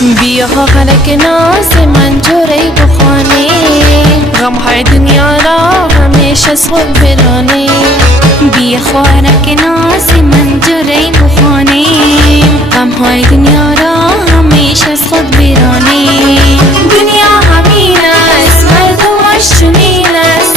بیا خلک ناز من جوری بخوانی، غم های دنیا را همیشه از خود برانی. بیا خلک ناز من جوری بخوانی، غم های دنیا را همیشه از خود برانی. دنیا همین است مردمش چنین است،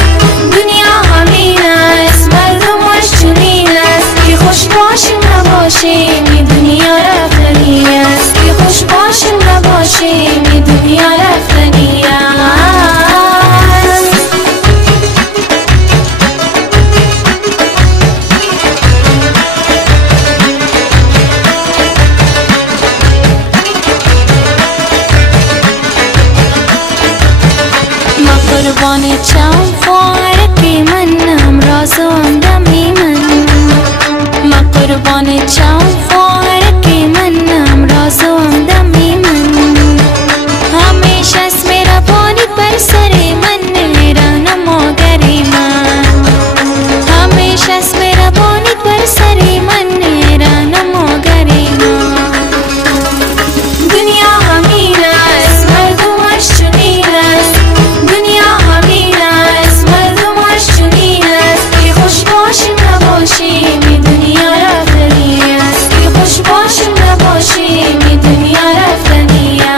دنیا همین است مردمش چنین است. که خوش باشیم نباشیم این دنیا رفتنی است، که خوش باشیم نباشیم این دنیا رفتنی است. ما قربان چم فارقی منم رازم دمی من، ما قربان چم فارقی منم رازم دمی من. همیشه از مهربانی بر سر من نهران مادری من، همیشه از مهربانی بر سر من نهران مادری من. دنیا همین است مردمش چنین است، دنیا همین است مردمش چنین است. که خوش باشیم نباشیم این دنیا رفتنی است، که خوش باشیم نباشیم این دنیا رفتنی است.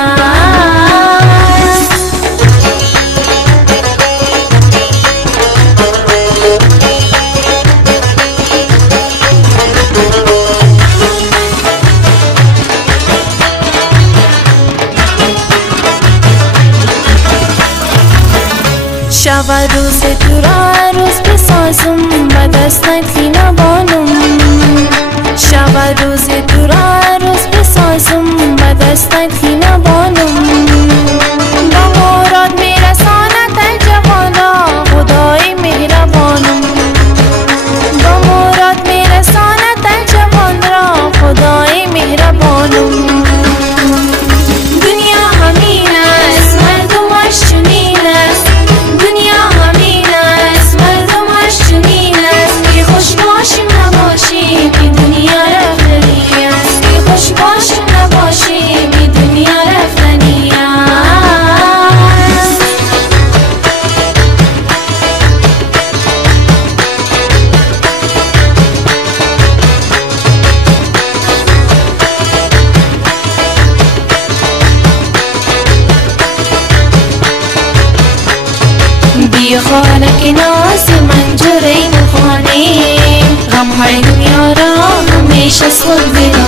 شب و روز تو را روز بسازم و دستت خینا بانم، شب و روز تو را روز بسازم و دستت خینا بانم. با مراد میرساند جوان را خدای مهربانم، با مراد میرساند جوان را خدای مهربانم. دنیا همین است مردمش چنین است، دنیا همین است مردمش چنین است. که خوش باشیم نباشیم این دنیا رفتنی است، که خوش باشیم نباشیم این دنیا رفتنی است. بیا خلک ناز من جوری بخوانی، غم های دنیا را همیشه از خود برانی.